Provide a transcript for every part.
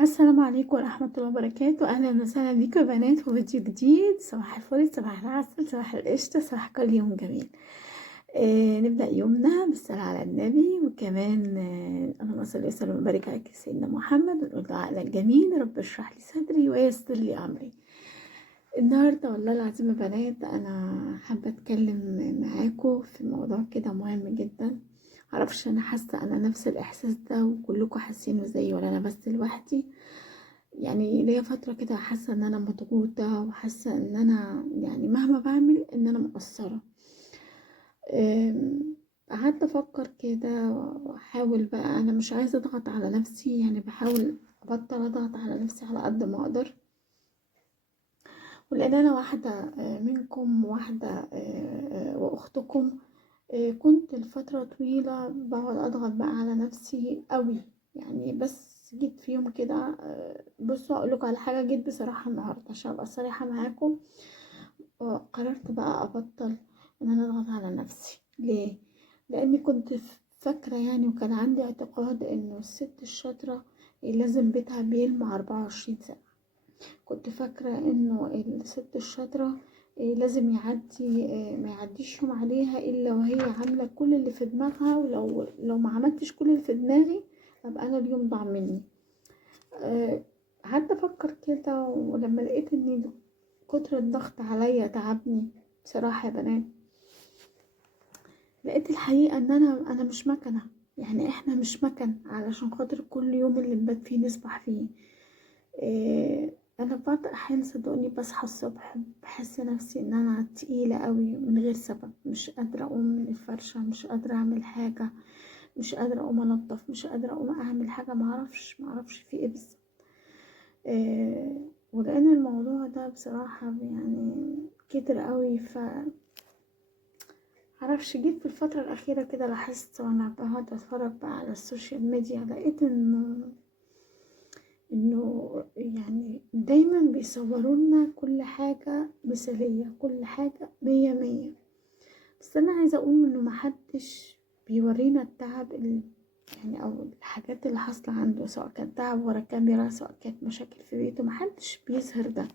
السلام عليكم ورحمة الله وبركاته. أهلا وسهلا بيكم يا بنات في فيديو جديد. صباح الفل، صباح العسل، صباح القشطة، صباح كل يوم جميل. نبدأ يومنا بالصلاة على النبي، وكمان اللهم صل وسلم وبارك على سيدنا محمد، ونقول دعاء الجميل: رب اشرح لي صدري ويسر لي أمري. النهاردة والله العظيم يا بنات أنا حابة أتكلم معاكم في موضوع كده مهم جدا. معرفش، أنا حاسة أنا نفس الإحساس ده وكلكم حاسينه زيي، ولا أنا بس لوحدي؟ يعني ليا فترة كده حاسة ان انا مضغوطة، وحاسة ان انا يعني مهما بعمل ان انا مقصرة. قعدت افكر كده واحاول بقى، انا مش عايزة اضغط على نفسي، يعني بحاول ابطل اضغط على نفسي على قد ما اقدر. ولان انا واحدة منكم، واحدة واختكم. كنت لفترة طويلة بقعد اضغط بقى على نفسي قوي، يعني بس جيت في يوم كده. بصوا اقولكوا على حاجة، جيت بصراحة النهاردة عشان ابقى صريحة معاكم. قررت بقى ابطل ان انا اضغط على نفسي. ليه؟ لاني كنت فاكرة يعني، وكان عندي اعتقاد انه الست الشاطرة لازم بيتها بيلمع 24 ساعة. كنت فاكرة انه الست الشاطرة لازم يعدي ما يعديش يوم عليها الا وهي عاملة كل اللي في دماغها، ولو ما عملتش كل اللي في دماغي ابقى انا اليوم ضاع مني. قعدت افكر كده، ولما لقيت ان كتر الضغط عليا تعبني بصراحة يا بنات، لقيت الحقيقة ان انا مش مكنة. يعني احنا مش مكن علشان خاطر كل يوم اللي نبات فيه نصبح فيه. انا بعض احيان صدقوني بصحى الصبح بحس نفسي ان انا تقيلة قوي من غير سبب، مش قادرة اقوم من الفرشة، مش قادرة اعمل حاجة، مش قادرة اقوم انضف، مش قادرة اقوم اعمل حاجة. معرفش في ايه بس. ولان الموضوع ده بصراحة يعني كتر قوي، معرفش، جيت في الفترة الأخيرة كده لاحظت وأنا بقعد أتفرج بقى على السوشيال ميديا، لقيت إنه يعني دايما بيصورولنا كل حاجة مثالية، كل حاجة 100 100. بس أنا عايزة أقول إنه محدش بيورينا التعب يعني أو الحاجات اللي حاصلة عنده، سواء كان تعب ورا كاميرا، سواء كانت مشاكل في بيته، محدش بيظهر ده.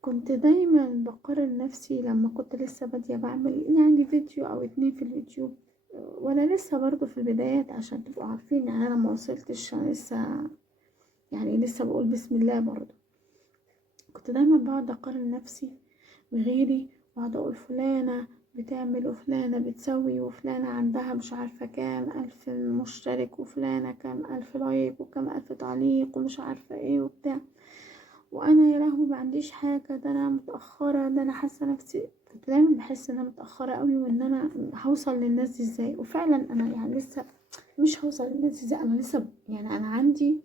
كنت دايما بقارن نفسي لما كنت لسه بادية بعمل يعني فيديو او اتنين في اليوتيوب، وانا لسه برضو في البدايات عشان تبقوا عارفين، يعني انا ما وصلتش، انا لسه يعني لسه بقول بسم الله برضو. كنت دايما بقعد اقارن نفسي بغيري، واقعد اقول فلانة بتعمل وفلانة بتسوي وفلانة عندها مش عارفة كام ألف مشترك، وفلانة كام ألف لايك وكام ألف تعليق ومش عارفة ايه وبتاع، وانا يا لهوي ما عنديش حاجه، ده انا متاخره، ده انا حاسه نفسي. كنت دايما بحس ان انا متاخره قوي، وان انا هوصل للناس دي ازاي. وفعلا انا يعني لسه مش هوصل للناس دي ازاي، انا لسه يعني انا عندي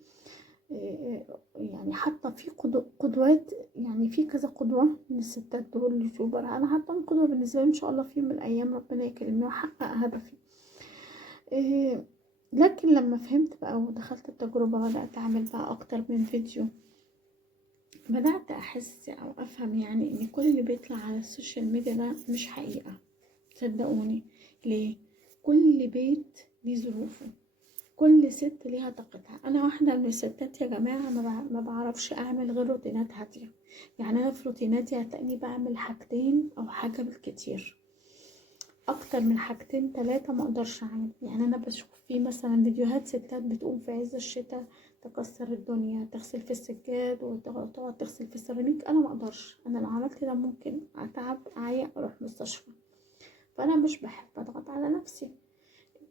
يعني حاطه في قدوات، يعني في كذا قدوه من الستات دول اليوتيوبر، انا حاطه قدوه بالنسبه لي، ان شاء الله في يوم من الايام ربنا يكرمني واحقق هدفي. إيه، لكن لما فهمت بقى ودخلت التجربه، بدات اعمل بقى اكتر من فيديو، بدأت أحس أو أفهم يعني إن كل اللي بيطلع على السوشيال ميديا ده مش حقيقة. صدقوني. ليه؟ كل بيت ليه ظروفه، كل ست ليها طاقتها. أنا واحدة من الستات يا جماعة ما بعرفش أعمل غير روتينات هادية. يعني أنا في روتيناتي هتلاقيني بعمل حاجتين أو حاجة بالكتير، اكتر من حاجتين 3 ما اقدرش اعمل. يعني انا بشوف في مثلا فيديوهات ستات بتقوم في عز الشتاء تكسر الدنيا، تغسل في السجاد وتقعد تغسل في السيراميك، انا ما اقدرش. انا لو عملت كده ممكن اتعب، اعيا، اروح مستشفى. فانا مش بحب اضغط على نفسي،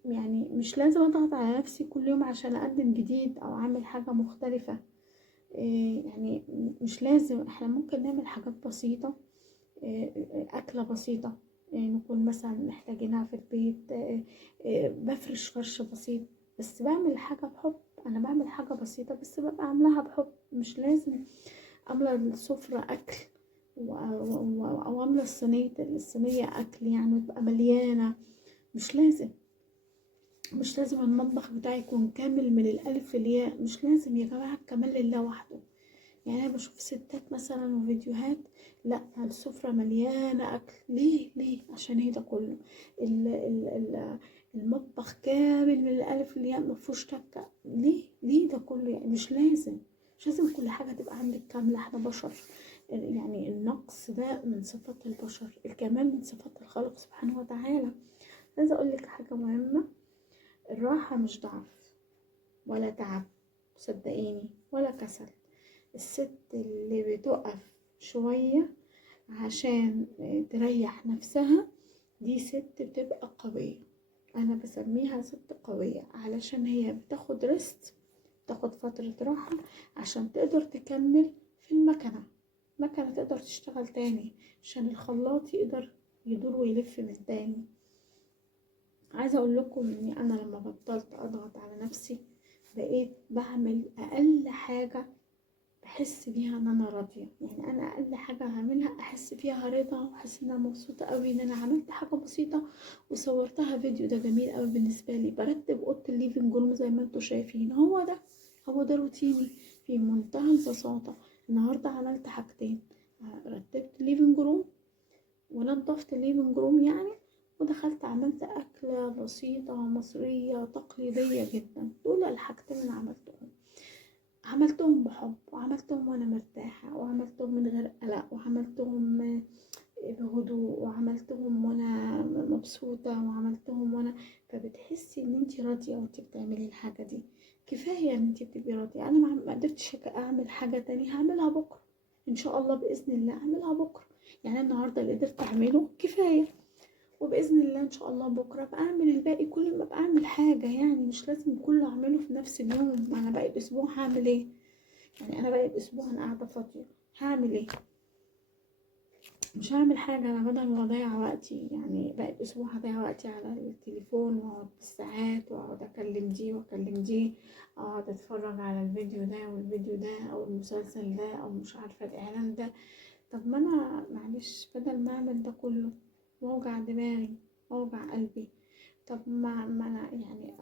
يعني مش لازم اضغط على نفسي كل يوم عشان اقدم جديد او اعمل حاجة مختلفة. يعني مش لازم، احنا ممكن نعمل حاجات بسيطة. أكلة بسيطة نكون مثلا محتاجينها في البيت، بفرش فرش بسيط، بس بعمل حاجة بحب. أنا بعمل حاجة بسيطة بس ببقى عاملاها بحب. مش لازم أملى السفرة أكل أو أملى الصينية أكل يعني تبقى مليانة. مش لازم مش لازم المطبخ بتاعي يكون كامل من الألف للياء. مش لازم يا جماعة، الكمال لله وحده. يعني انا بشوف ستات مثلا وفيديوهات، لا السفرة مليانة اكل، ليه عشان ايه ده كله؟ ال ال ال المطبخ كامل من الالف للياء مفهوش تكه. ليه ده كله؟ يعني مش لازم كل حاجه تبقى عندك كامله، احنا بشر. يعني النقص ده من صفات البشر، الكمال من صفات الخالق سبحانه وتعالى. عايزه اقول لك حاجه مهمه، الراحه مش ضعف ولا تعب، صدقيني، ولا كسل. الست اللي بتقف شويه عشان تريح نفسها، دي ست بتبقى قوية. انا بسميها ست قوية علشان هي بتاخد ريست، تاخد فترة راحة عشان تقدر تكمل في المكنة تقدر تشتغل تاني، عشان الخلاط يقدر يدور ويلف من تاني. عايزة اقول لكم اني انا لما بطلت اضغط على نفسي بقيت بعمل اقل حاجة بحس بيها ان انا راضيه. يعني انا اقل حاجه هعملها احس فيها رضا، واحس ان انا مبسوطه قوي ان انا عملت حاجه بسيطه وصورتها فيديو. ده جميل قوي بالنسبه لي. برتب اوضه الليفنج روم زي ما انتم شايفين، هو ده روتيني في منتهى البساطه. النهارده عملت حاجتين، رتبت الليفنج روم ونظفت الليفنج روم يعني، ودخلت عملت أكلة بسيطة مصرية تقليدية جدا. دول الحاجتين اللي عملتهم بحب، وعملتهم وانا مرتاحة، وعملتهم من غير قلق، وعملتهم بهدوء، وعملتهم وانا مبسوطة، وعملتهم وانا فبتحسي ان انتي راضية وانتي بتعملي الحاجة دي. كفاية ان انتي بتبقي راضية. انا ما قدرتش اعمل حاجة تانية، هعملها بكرة ان شاء الله بإذن الله، اعملها بكرة. يعني النهاردة اللي قدرت اعمله كفاية، وبإذن الله إن شاء الله بكرة بأعمل الباقي. كل ما بعمل حاجة يعني مش لازم كله أعمله في نفس اليوم. ما أنا باقي الأسبوع هعمل إيه؟ يعني أنا باقي الأسبوع أنا قاعدة فاضية، هعمل إيه؟ مش هعمل حاجة. أنا بدل ما أضيع وقتي، يعني باقي الأسبوع هضيع وقتي على التليفون وأقعد بالساعات وأقعد أكلم دي وأكلم دي، أقعد أتفرج على الفيديو ده والفيديو ده أو المسلسل ده أو مش عارفة الإعلان ده. طب ما أنا معلش بدل ما أعمل ده كله وأوجع دماغي وأوجع قلبي، طب ما أنا يعني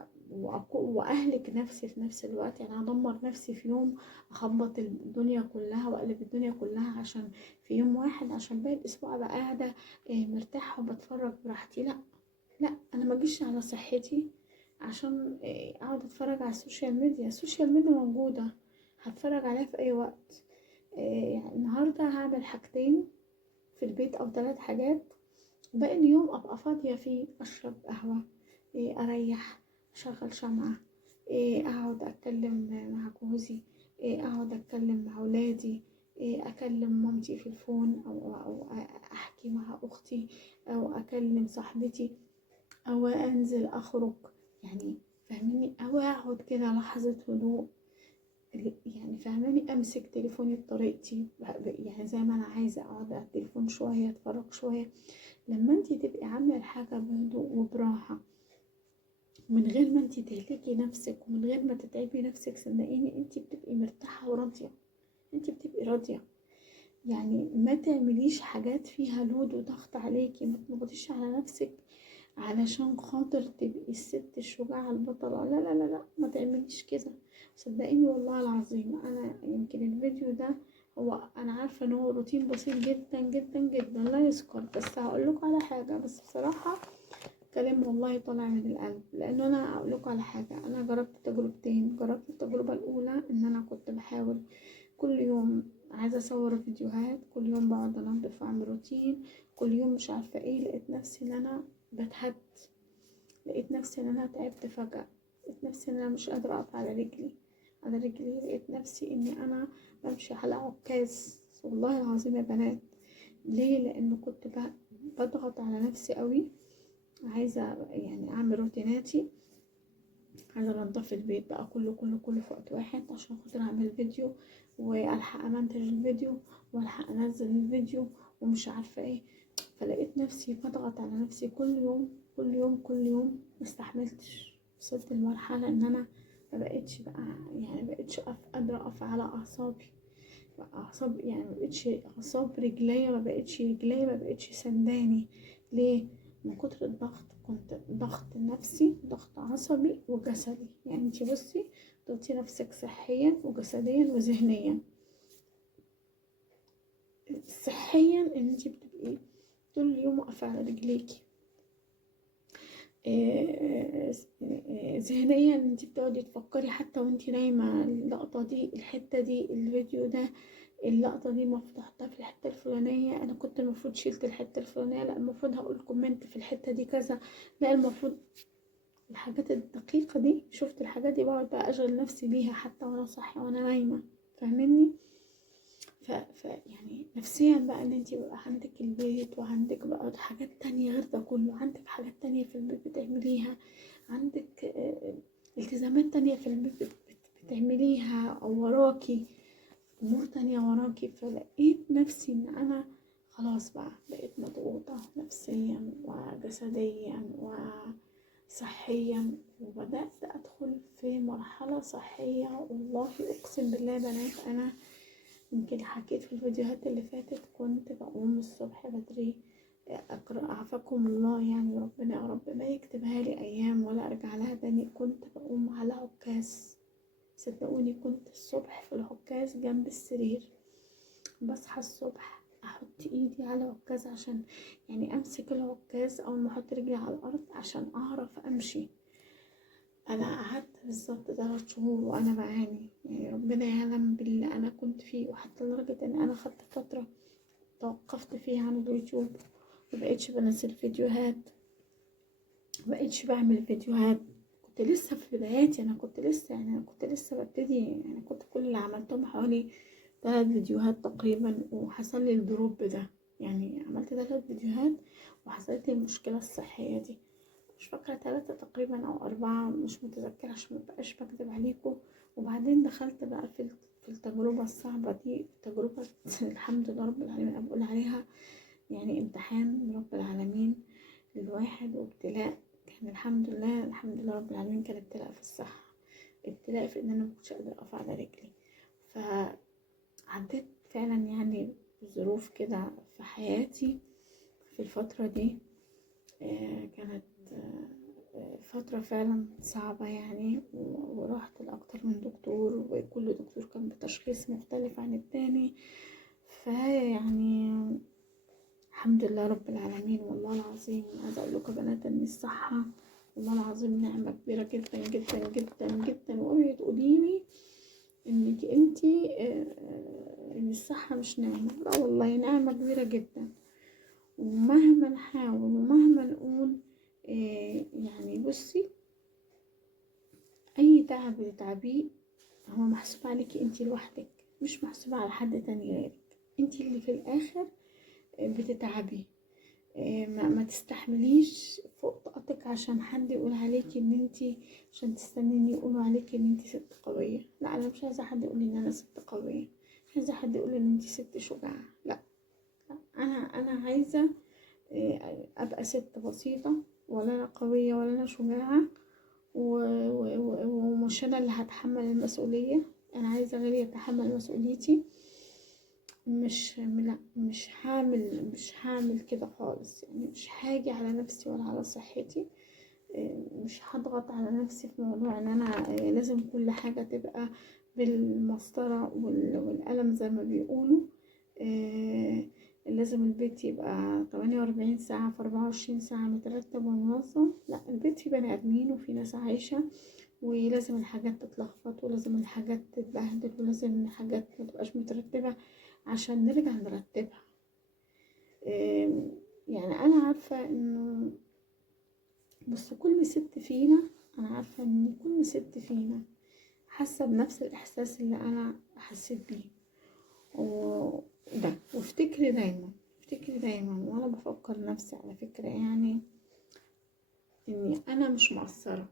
وأهلك نفسي في نفس الوقت. يعني أدمر نفسي في يوم، أخبط الدنيا كلها وأقلب الدنيا كلها عشان في يوم واحد، عشان باقي الأسبوع أبقى قاعدة مرتاحة وبتفرج براحتي. لا، أنا مجيش على صحتي عشان أقعد أتفرج على السوشيال ميديا. السوشيال ميديا موجودة، هتفرج عليها في أي وقت. يعني النهاردة هعمل حاجتين في البيت أو 3 حاجات، باقي اليوم أبقى فاضية فيه، أشرب قهوة، أريح، أشغل شمعة، أقعد أتكلم مع جوزي، أقعد أتكلم مع ولادي، أكلم مامتي في الفون أو أحكي مع أختي، أو أكلم صاحبتي، أو أنزل أخرج. يعني فاهميني؟ أو أقعد كده لحظة هدوء، يعني فاهماني؟ امسك تليفوني بطريقتي، يعني زي ما انا عايزه اقعد على التليفون شويه، اتفرج شويه. لما انتي تبقي عامله الحاجه بهدوء وبراحه من غير ما انتي تهلكي نفسك ومن غير ما تتعبي نفسك، صدقيني انتي بتبقي مرتاحه وراضيه، انتي بتبقي راضيه. يعني ما تعمليش حاجات فيها لود وضغط عليكي، ما تضغطيش على نفسك علشان خاطر تبقي الست الشجاعة البطلة. لا لا لا لا، ما تعمليش كده. صدقيني والله العظيم، انا يمكن الفيديو ده هو انا عارفة ان هو روتين بسيط جدا جدا جدا لا يذكر، بس هقولكوا على حاجة. بس بصراحة كلام والله طالع من القلب، لانه انا هقولكوا على حاجة. انا جربت تجربتين. جربت التجربة الاولى ان انا كنت بحاول كل يوم عايزة اصور فيديوهات، كل يوم بقعد انضف واعمل روتين، كل يوم مش عارفة ايه. لقيت نفسي ان انا بتهد، لقيت نفسي ان انا تعبت فجأة، لقيت نفسي ان انا مش قادرة اقف على رجلي. لقيت نفسي اني انا بمشي على عكاز، والله العظيم يا بنات. ليه؟ لانه كنت بضغط على نفسي قوي، عايزة يعني اعمل روتيناتي، عايزة انضف البيت بقى كله في وقت واحد عشان خاطر اعمل فيديو والحق امنتج الفيديو والحق انزل الفيديو ومش عارفة ايه. فلقيت نفسي بضغط على نفسي كل يوم. مستحملتش، وصلت لمرحلة ان انا ما بقتش بقى، يعني ما بقتش قادرة اقف على اعصابي. يعني ما بقتش اعصاب رجليا، ما بقتش سنداني. ليه؟ من كتر الضغط. كنت ضغط نفسي، ضغط عصبي وجسدي. يعني انتي بصي ضغطي نفسك صحيا وجسديا وذهنيا. صحيا ان انتي بتبقي طول اليوم واقفة على رجليكي، ذهنيا انت بتقعدي تفكري حتى وانت نايمة، اللقطة دي، الحتة دي، الفيديو ده، اللقطة دي المفروض احطها في الحتة الفلانية، انا كنت المفروض شلت الحتة الفلانية، لا المفروض هقول كومنت في الحتة دي كذا، لا المفروض. الحاجات الدقيقة دي، شفت الحاجات دي بقعد بقى اشغل نفسي بيها حتى وانا صاحية وانا نايمة، فاهميني؟ يعني نفسيا بقى ان انتي بقى عندك البيت وعندك بقى حاجات تانية غير ده كله، عندك حاجات تانية في البيت بتعمليها، عندك التزامات تانية في البيت بتعمليها، او وراكي امور تانية وراكي. فلقيت نفسي ان انا خلاص بقى بقيت مضغوطة نفسيا وجسديا وصحيا، وبدأت ادخل في مرحلة صحية. والله اقسم بالله يا بنات، انا يمكن حكيت في الفيديوهات اللي فاتت، كنت بقوم الصبح بدري اقرأ عافاكم الله، يعني ربنا يا رب ما يكتبها لي ايام ولا ارجع لها تاني. كنت بقوم على عكاز، صدقوني كنت الصبح في العكاز جنب السرير، بصحى الصبح احط ايدي على عكاز عشان يعني امسك العكاز اول ما احط رجلي على الارض عشان اعرف امشي. انا قعدت بالظبط 3 شهور وانا بعاني، يعني ربنا يعلم باللي انا كنت فيه. وحتى لدرجة ان انا خدت فترة توقفت فيها عن اليوتيوب، مبقتش بنزل فيديوهات، مبقتش بعمل فيديوهات. كنت لسه في بداياتي، انا كنت لسه ببتدي، يعني كنت كل اللي عملتهم حوالي 3 فيديوهات تقريبا، وحصل لي الدروب ده. يعني عملت 3 فيديوهات وحصلت لي المشكلة الصحية دي، مش فاكرة 3 تقريبا أو 4، مش متذكرة عشان مبقاش بكذب عليكم. وبعدين دخلت بقى في التجربة الصعبة دي، تجربة الحمد لله رب العالمين أنا بقول عليها يعني امتحان من رب العالمين للواحد، وابتلاء. كان الحمد لله رب العالمين، كان ابتلاء في الصحة، ابتلاء في ان انا مكنتش قادرة اقف على رجلي. فعديت فعلا يعني ظروف كده في حياتي في الفترة دي. كانت فترة فعلا صعبة يعني، ورحت لأكتر من دكتور، وكل دكتور كان بتشخيص مختلف عن التاني. فيعني الحمد لله رب العالمين. والله العظيم عايزة اقول لكم يا بنات ان الصحة والله العظيم نعمة كبيرة جدا جدا جدا جدا. واوعي تقوليلي انك انتي ان الصحة مش نعمة، لا والله نعمة كبيرة جدا. ومهما نحاول ومهما نقول يعني بصي، اي تعب بتتعبيه هو محسوب عليكي انتي لوحدك، مش محسوب على حد تاني غيرك. انتي اللي في الاخر بتتعبي. ما تستحمليش فوق طاقتك عشان حد يقول عليكي ان انتي، عشان تستنيني يقولوا عليكي ان انتي ست قوية. لا انا مش عايزة حد يقول ان انا ست قوية، مش عايزة حد يقول ان انتي ست شجاعة، لا. انا عايزة ابقى ست بسيطة، ولا انا قوية ولا انا شجاعة، ومش انا اللي هتحمل المسؤولية. انا عايزة غيري يتحمل مسؤوليتي. لا مش هعمل كده خالص، يعني مش هاجي على نفسي ولا على صحتي. مش هضغط على نفسي في موضوع ان انا لازم كل حاجة تبقى بالمسطرة والقلم زي ما بيقولوا. لازم البيت يبقى 48 ساعة في 24 ساعة مترتب ومنظم. لا، البيت فيه بني ادمين وفي ناس عايشة، ولازم الحاجات تتلخبط، ولازم الحاجات تتبهدل، ولازم الحاجات متبقاش مترتبة عشان نرجع نرتبها. يعني انا عارفة انه بس كل ست فينا، انا عارفة ان كل ست فينا حاسة بنفس الاحساس اللي انا حسيت بيه. وده وافتكري دايما وانا بفكر نفسي على فكرة، يعني اني انا مش مقصرة،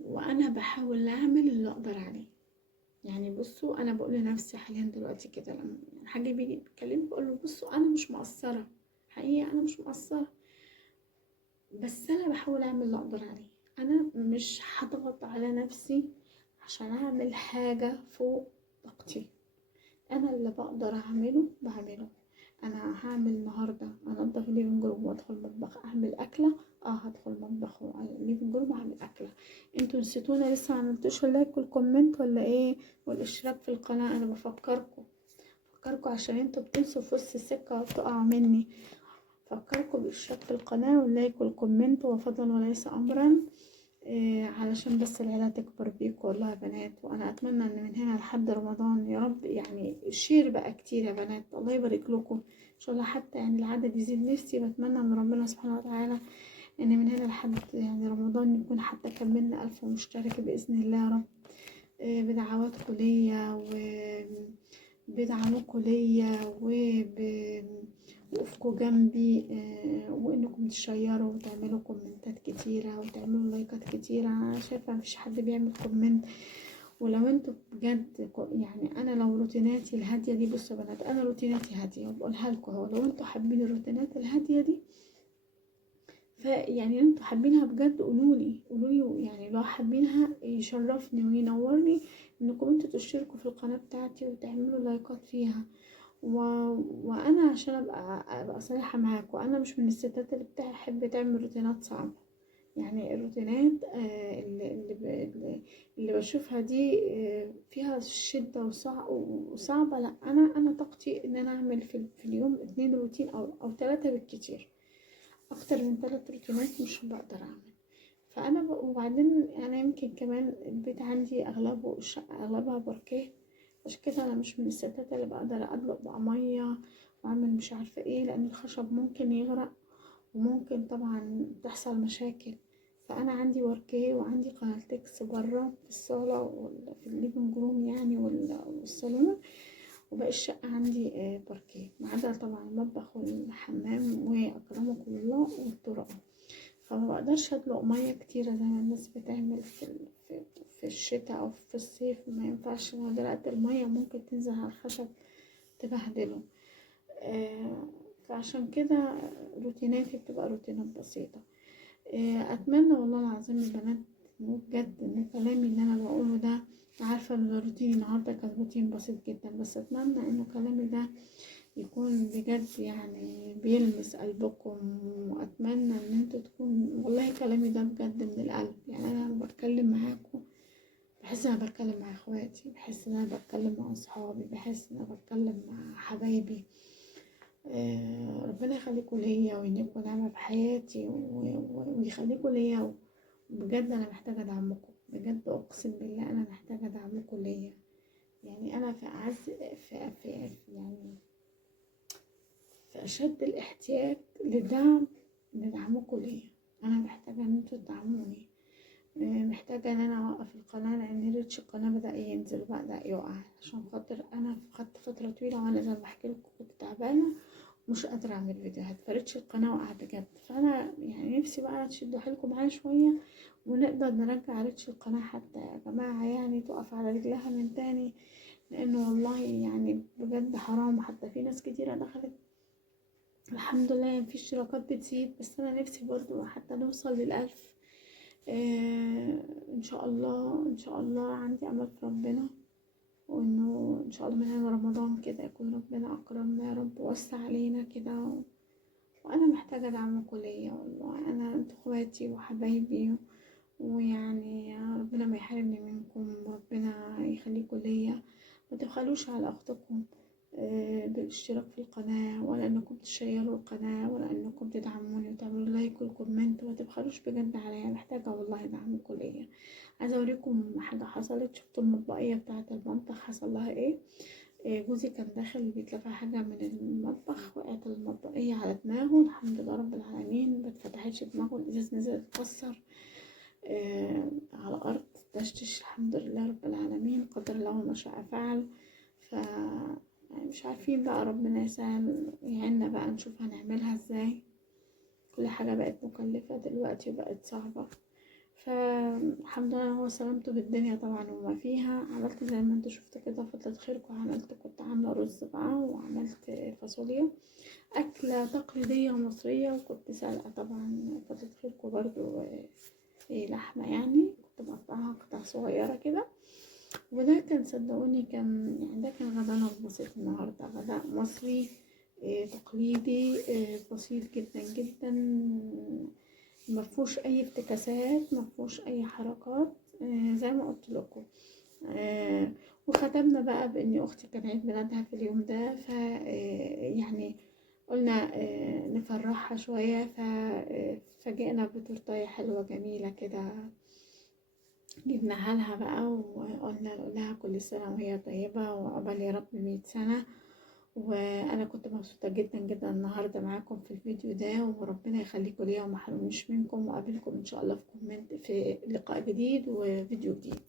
وانا بحاول اعمل اللي اقدر عليه. يعني بصوا، انا بقول لنفسي حاليا دلوقتي كده لما حاجه بيجي بيتكلم بقول له بصوا انا مش مقصره، حقيقه انا مش مقصره، بس انا بحاول اعمل اللي اقدر عليه. انا مش هضغط على نفسي عشان اعمل حاجه فوق طاقتي. انا اللي بقدر اعمله بعمله. انا هعمل النهارده انضف الليفنج روم وادخل المطبخ اعمل اكله، هدخل المطبخ والليفنج روم اعمل اكله. انتوا نسيتونا لسه ما عملتوش اللايك والكومنت ولا ايه، والاشتراك في القناه؟ انا بفكركم عشان انتوا بتنسوا في وسط السكه وبتقعوا مني. فكركم بالاشتراك في القناة واللايك والكومنت، وفضلا وليس امرا، علشان بس العيلة تكبر بيكم والله يا بنات. وانا اتمنى ان من هنا لحد رمضان يا رب يعني الشير بقى كتير يا بنات، الله يبارك لكم ان شاء الله، حتى يعني العدد يزيد. نفسي بتمنى من ربنا سبحانه وتعالى ان من هنا لحد يعني رمضان يكون حتى كملنا 1000 مشترك باذن الله يا رب. بدعواتكم ليا وبدعمكم ليا وقفكوا جنبي، وانكم تشيروا وتعملوا كومنتات كتيرة وتعملوا لايكات كتيرة. انا شايفة مفيش حد بيعمل كومنت. ولو انتوا بجد يعني انا لو روتيناتي الهادية دي، بصوا يا بنات انا روتيناتي هادية وبقولها لكم اهو، لو انتوا حابين الروتينات الهادية دي فيعني انتوا حابينها بجد قولولي يعني لو حابينها يشرفني وينورني انكم انتوا تشتركوا في القناة بتاعتي وتعملوا لايكات فيها. وانا عشان ابقى صريحة معاكم، انا مش من الستات اللي بتحب تعمل روتينات صعبة. يعني الروتينات اللي بشوفها دي فيها شدة وصعبة. لا انا طاقتي ان انا اعمل في اليوم 2 روتين او 3 بالكتير. اكتر من 3 روتينات مش بقدر اعمل. وبعدين انا يمكن كمان البيت عندي اغلبه الشقة اغلبها باركيه، عشان كده انا مش من الستات اللي بقدر ادلق بقى ميه واعمل مش عارفه ايه، لان الخشب ممكن يغرق وممكن طبعا تحصل مشاكل. فانا عندي باركيه وعندي قناتكس بره في الصاله وفي الليفنج روم يعني والصالون، وباقي الشقه عندي باركيه، ما عدا طبعا المطبخ والحمام واكرمكم الله والطرقه. فما بقدرش ادلق ميه كتيره زي ما الناس بتعمل في الشتاء او في الصيف، ما ينفعش. لو دلقت الميه ممكن تنزل على الخشب تبهدله. فعشان كده روتيناتي بتبقى روتينات بسيطه. اتمنى والله العظيم البنات بجد ان كلامي اللي انا بقوله ده، عارفه ان روتيني النهارده كان روتين بسيط جدا، بس اتمنى انه كلامي ده يكون بجد يعني بيلمس قلبكم. واتمنى ان انتوا تكون والله كلامي ده بجد من القلب. يعني انا لما بتكلم معاكم بحس ان انا بتكلم مع اخواتي، بحس ان انا بتكلم مع اصحابي، بحس ان انا بتكلم مع حبايبي. ربنا يخليكم ليا ويديكم نعمة في حياتي ويخليكم ليا. بجد انا محتاجة دعمكم، بجد اقسم بالله انا محتاجة دعمكم ليا. يعني انا في اعز في يعني في اشد الاحتياج لدعمكم ليا. انا محتاجة ان انتوا تدعموني، محتاجة ان انا اوقف القناة لان ريتش القناة بدأ ينزل وبدأ يقع، عشان خاطر انا خدت فترة طويلة وانا زي ما بحكي لكم كنت تعبانة مش قادرة اعمل فيديوهات، فريتش القناة وقع بجد. فانا يعني نفسي بقى تشدوا حيلكم معايا شوية ونقدر نرجع ريتش القناة حتى يا جماعة يعني تقف على رجلها من تاني، لانه والله يعني بجد حرام. حتى في ناس كتيرة دخلت الحمد لله يعني في اشتراكات بتزيد، بس انا نفسي برضو حتى نوصل لل1000. ان شاء الله ان شاء الله عندي امل في ربنا، وانه ان شاء الله من هنا رمضان كده يكون ربنا اكرمنا يا رب ووسع علينا كده. وانا محتاجه دعمكم ليا والله، انتوا اخواتي وحبايبي، ويعني ربنا ما يحرمني منكم، ربنا يخليكم ليا. ما تبخلوش على اختكم بالاشتراك في القناة، ولا انكم تشيروا القناة، ولا انكم تدعموني وتعملوا لايك والكومنت. ما تبخلوش بجد عليا، محتاجة والله دعمكم ليا. عايزة اوريكم حاجة حصلت. شفتوا المطبقية بتاعة المطبخ حصل لها ايه؟ جوزي كان داخل بيتلفى حاجة من المطبخ، وقعت المطبقية على دماغه. الحمد لله رب العالمين متفتحتش دماغه، الازاز نزل اتكسر على الارض دشتش. الحمد لله رب العالمين، قدر الله ما شاء فعل. يعني مش عارفين بقى، ربنا يسهل يعيننا بقى نشوف هنعملها ازاي. كل حاجة بقت مكلفة دلوقتي وبقت صعبة. فالحمد لله هو سلامته بالدنيا طبعا وما فيها. عملت زي ما انتوا شفتوا كده فترة خيركم، كنت عاملة رز بقى وعملت فاصوليا، أكلة تقليدية مصرية. وكنت سالقة طبعا فترة خيركم برضو لحمة، يعني كنت مقطعها قطع صغيرة كده. وده كان صدقوني كان يعني ده كان غدانا البسيط النهاردة، غداء مصري تقليدي بسيط جدا جدا، مفهوش اي افتكاسات، مفهوش اي حركات، زي ما قلت لكم. وختمنا بقى بان اختي كان عيد ميلادها في اليوم ده، ف يعني قلنا نفرحها شوية. ففاجئنا بتورتاية حلوة جميلة كده، جبناها لها بقى وقلنا لها كل سنة وهي طيبة وعقبال يا رب 100 سنة. وانا كنت مبسوطة جدا جدا النهاردة معاكم في الفيديو ده، وربنا يخليكم ليا وما حرمنيش منكم، وقابلكم ان شاء الله في كومنت في لقاء جديد وفيديو جديد.